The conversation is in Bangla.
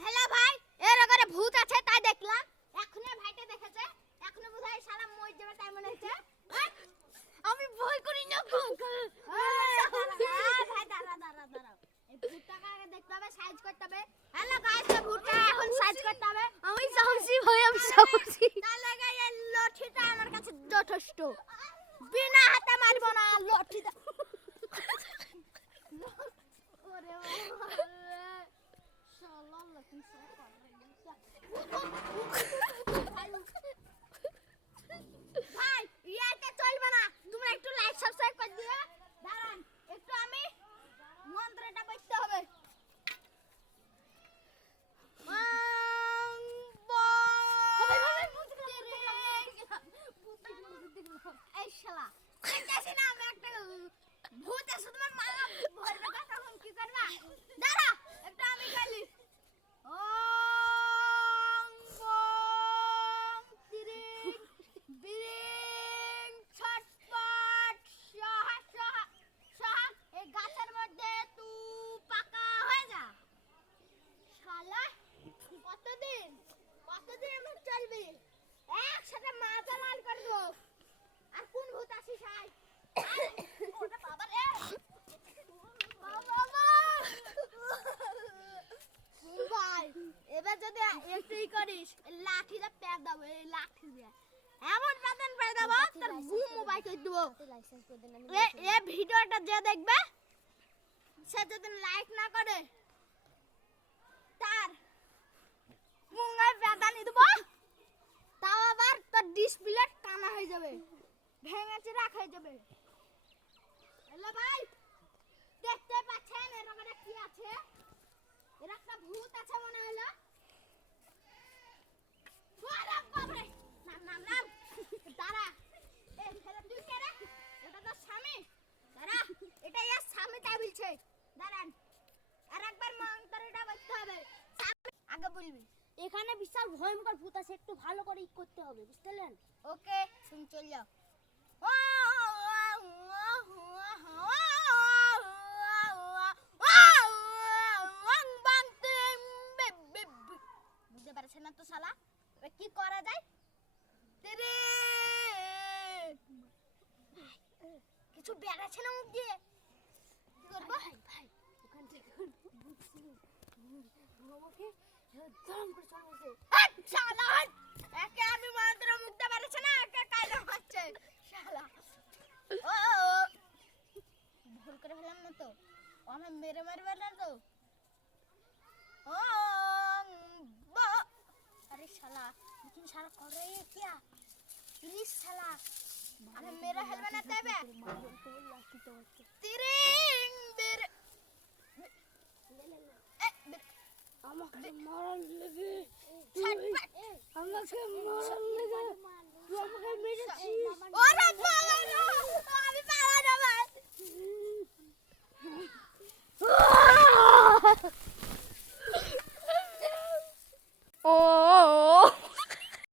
হ্যালো ভাই, এর আগে ভূত আছে তাই দেখলাম। এখনো ভাইটা দেখেছে, এখনো বোধহয় শালা মই যাবে তাই মনে হচ্ছে। আমি ভয় করি না। ভাই দাঁড়া। এই ভূতটাকে আগে দেখতে হবে, সাইজ করতে হবে। হ্যালো গাইস, এই ভূতটা এখন সাইজ করতে হবে। আমি সাহসী ভাই, আমি সাহসী। তাহলে এই লঠিটা আমার কাছে যথেষ্ট। বিনা হাতে মারব না লঠিটা। ওরে বাবা শালা লঠিন ভাই ইয়াতে চলবে না, তোমরা একটু লাইক সাবস্ক্রাইব করে দিও। দাঁড়ান একটু, আমি মন্ত্রটা পড়তে হবে। এই শালা কইতাছি না আমি একটা ভূত আছে তোমার মা ভরবে না, তখন কি করবা? দাঁড়া একটু আমি খালি ওম বম তিরিং বিরিং ছটপট সাহা সাহা সাহা। এই গাছের মধ্যে তুই পাকা হয়ে যা। শালা কতদিন এমন চলবে? একসাথে মাথা লাল করে দেবো। আর কোন ভূত আসিস আই? ওরে বাবা রে, ভাই এবার যদি একটুই করিস লাঠিটা পেয়ে দেবো। এই লাঠি দিয়ে এমন বেদন পেয়ে দেবো তোর বুম মোবাইল করে দেবো। এ ভিডিওটা যে দেখবে সে যদি লাইক না করে তার মুঙ্গায় বেদানি দেবো। তাও আবার তোর ডিসপ্লে টানা হয়ে যাবে, ভেঙে চিরা হয়ে যাবে। হ্যালো ভাই, দেখতে পাচ্ছেন এর মধ্যে কি আছে? এর একটা ভূত আছে মনে হলো। ওরে বাবারে, নাম দাঁড়া। এই ছেলে তুই কে রে? এটা তো স্বামী। দাঁড়া, এটা ইয়ার স্বামী তাই বলছে। দাঁড়ান আর একবার মন্ত্রটা বলতে হবে। আগে বলবি। এখানে বিশাল ভয়ঙ্কর ভূত আছে, একটু ভালো করে ই করতে হবে, বুঝলেন? ওকে তুমি চল যাও। বুঝতে পারছে না তো শালা, কি করা যায়? কিছু বেড়াচ্ছে না মুখ দিয়ে, কি করবো? ভাই ওখান থেকে আমাকে দাম করে চলে শালা একে আমি মন্ত্র মুখতে পারছে না, একে কাইলা হচ্ছে শালা। ও ভুল করে ফেললাম না তো? ও আমি মেরে মারবে না তো? ও अरे শালা लेकिन শালা कर रही है क्या? प्लीज শালা আমি মেরে ফেলবে না দেবে। তিরিং বের আমাকে মারার লেগে ছটপট আমাকে মারার লেগে তুই আমাকে মেরেছিস। ওরে বাবা আমি